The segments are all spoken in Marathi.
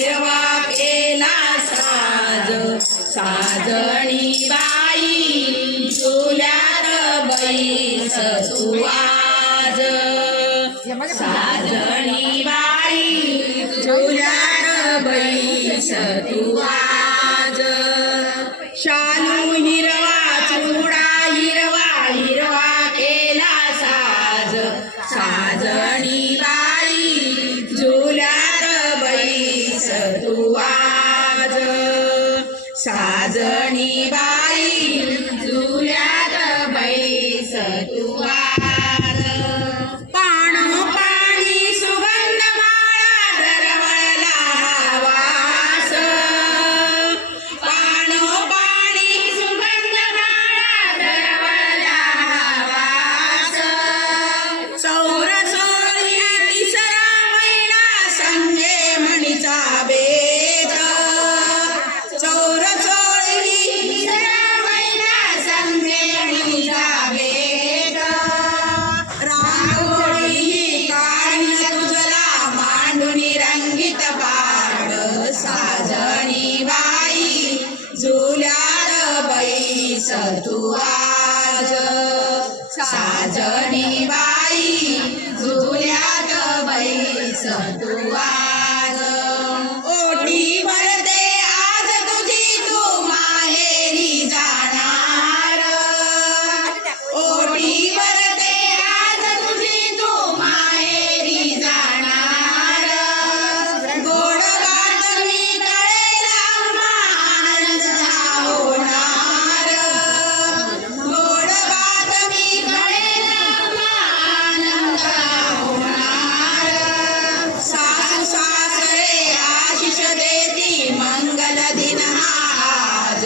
हिरवा केला साज साजणी बाई झुल्यात बैस तू आज साजणी बाई झुल्यात बैस तू आज शालू हिरवा चुडा हिरवा हिरवा केला साज साजणी बाई झुल्यात बैस तू आज साजणी बाई झुल्यात बैस तू आज पाणी सुगंध माळा दरवळला वास पाणी सुगंध माळा दरवळला वास चौर सोळी तिसरा महिना संगे मणीचा बेद चौर सोळी तिसरा महिना संगे मणीचा बेद रांगोळी काढीन तुझला मांडुनी रंगीत पाड साजणी बाई झुल्यात बैस तू आज साजणी बाई झुल्यात बैस तू आज ओटी भरते आज तुझी तू माहेरी जाणार ओटी भरते आज तुझी तू माहेरी जाणार गोड बातमी कळेल आम्हा आनंद होणार गोड बातमी कळेल आम्हा आनंद होणार सासू सासरे आशिष देती मंगल दिन आज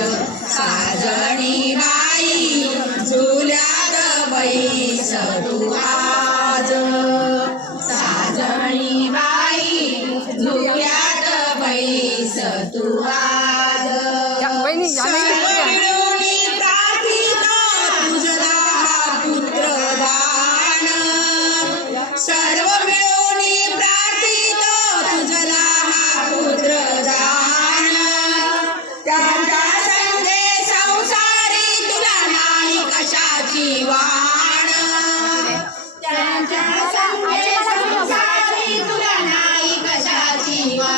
साजणी बाई झुल्यात बैस तू आज साजणी बाई झुल्यात बैस तू आज सर्व मिळूनी प्रार्थित तुझला हा पुत्रदान सर्व मिळूनी प्रार्थित तुझला हा पुत्रदान त्यांच्या संगे संसारी तुला नाही कशाची वाण त्यांच्या संगे संसारी तुला नाही कशाची वाण